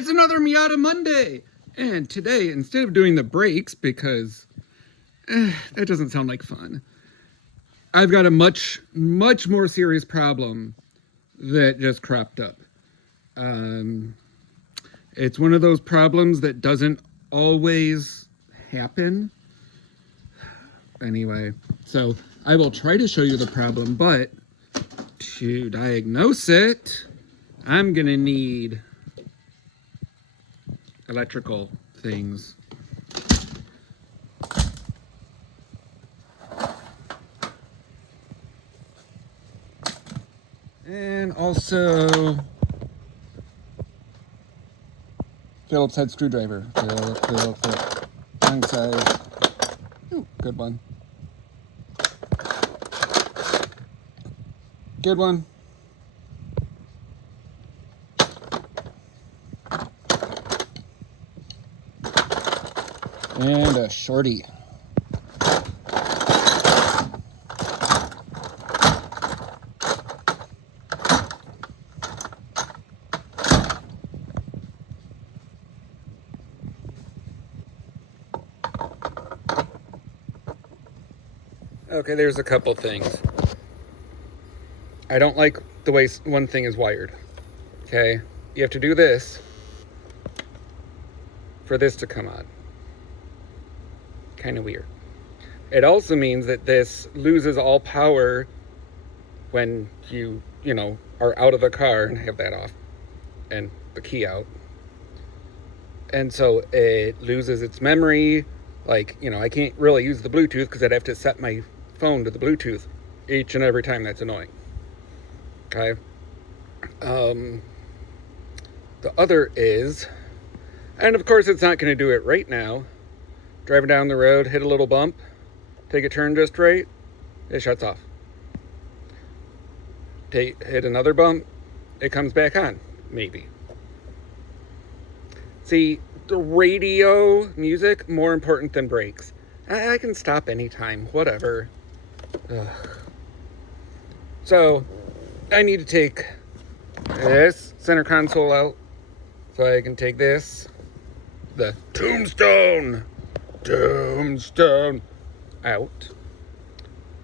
It's another Miata Monday! And today, instead of doing the brakes, because that doesn't sound like fun, I've got a much more serious problem that just cropped up. It's one of those problems that doesn't always happen. Anyway, so I will try to show you the problem, but to diagnose it, I'm gonna need electrical things. And also Phillips head screwdriver. Phillips. Wrong size. Ooh, good one. Good one. And a shorty. Okay, there's a couple things. I don't like the way one thing is wired. Okay, you have to do this for this to come on. Kind of weird. It also means that this loses all power when you are out of the car and have that off and the key out. And so it loses its memory. Like, I can't really use the Bluetooth because I'd have to set my phone to the Bluetooth each and every time. That's annoying. Okay. The other is, and of course it's not going to do it right now. Driving down the road, hit a little bump, take a turn just right, it shuts off. Hit another bump, it comes back on, maybe. See, the radio music, more important than brakes. I can stop anytime, whatever. Ugh. So, I need to take this center console out so I can take the tombstone out,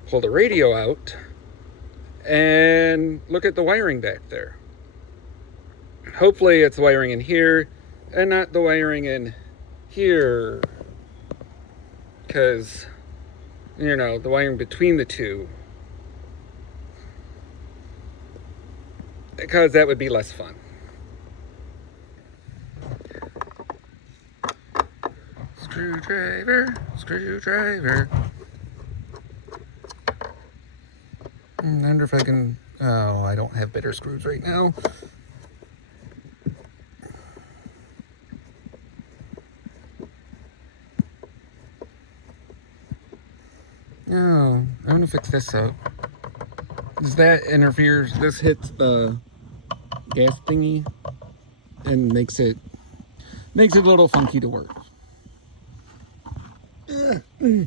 pull the radio out, and look at the wiring back there. Hopefully it's wiring in here and not the wiring in here, because the wiring between the two, because that would be less fun. Screwdriver. I wonder if I can. Oh, I don't have better screws right now. Oh, I want to fix this up. Does that interferes? This hits the gas thingy and makes it a little funky to work. Why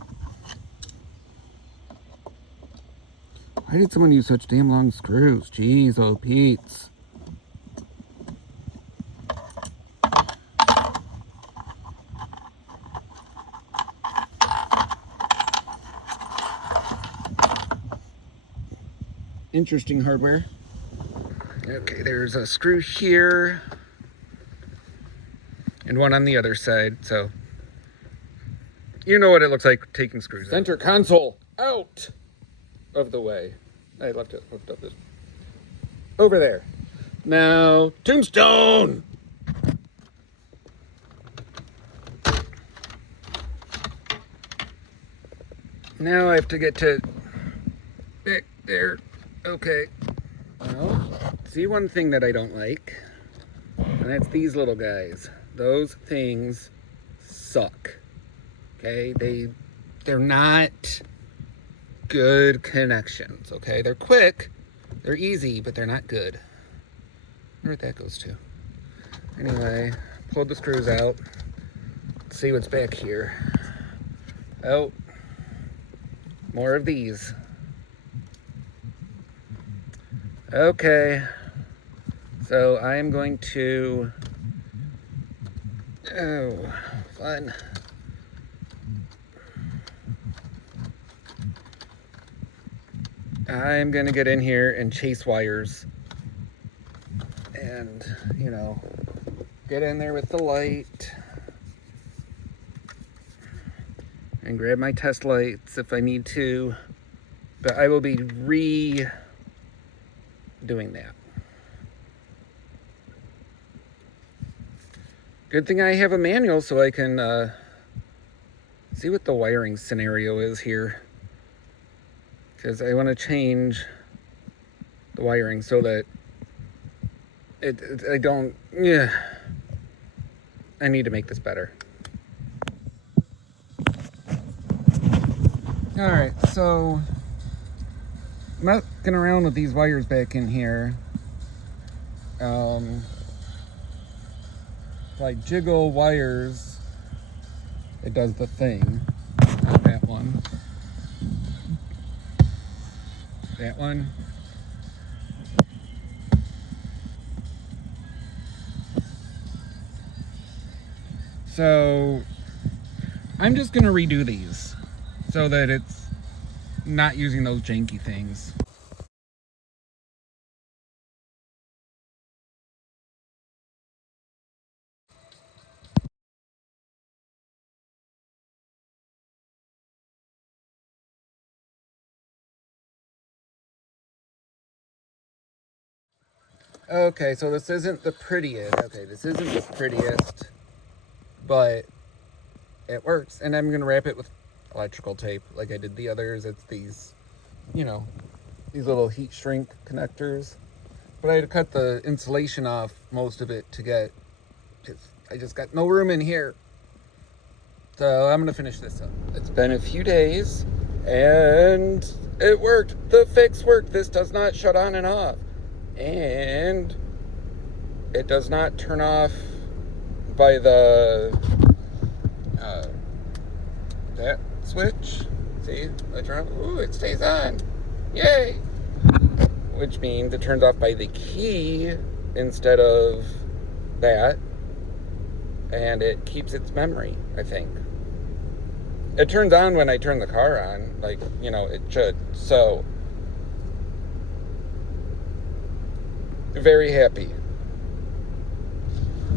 did someone use such damn long screws? Jeez, oh Pete's. Interesting hardware. Okay, there's a screw here and one on the other side, so you know what it looks like taking screws out. Center console out of the way. I left it hooked up this over there. Now, tombstone. Now I have to get to back there. Okay. Well, see one thing that I don't like, and that's these little guys. Those things suck. Okay, they're not good connections. Okay, they're quick, they're easy, but they're not good. I wonder what that goes to. Anyway, pulled the screws out. Let's see what's back here. Oh, more of these. Okay, so I am going to Oh, fun. I'm gonna get in here and chase wires. And, you know, get in there with the light. And grab my test lights if I need to. But I will be doing that. Good thing I have a manual so I can see what the wiring scenario is here. Because I want to change the wiring so that I don't, yeah. I need to make this better. Alright, so messing around with these wires back in here. If I jiggle wires, it does the thing. Not that one. That one. So I'm just gonna redo these so that it's not using those janky things. Okay, so this isn't the prettiest. Okay, this isn't the prettiest, but it works. And I'm gonna wrap it with electrical tape like I did the others. It's these, you know, these little heat shrink connectors. But I had to cut the insulation off most of it to get, I just got no room in here. So I'm gonna finish this up. It's been a few days and it worked. The fix worked. This does not shut on and off. And it does not turn off by the that switch. See, I turn off. Ooh, it stays on. Yay! Which means it turns off by the key instead of that, and it keeps its memory, I think. It turns on when I turn the car on, like, you know, it should. So, very happy.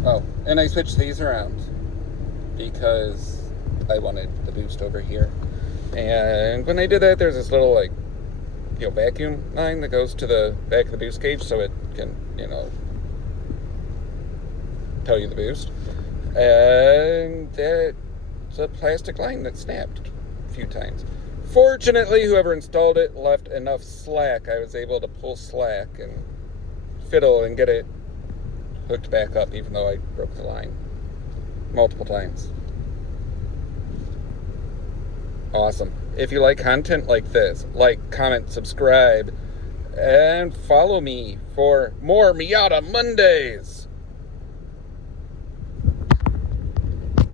Oh, and I switched these around because I wanted the boost over here. And when I did that, there's this little, like, you know, vacuum line that goes to the back of the boost cage so it can, you know, tell you the boost. And that's a plastic line that snapped a few times. Fortunately, whoever installed it left enough slack. I was able to pull slack and fiddle and get it hooked back up, even though I broke the line multiple times. Awesome. If you like content like this, like, comment, subscribe, and follow me for more Miata Mondays.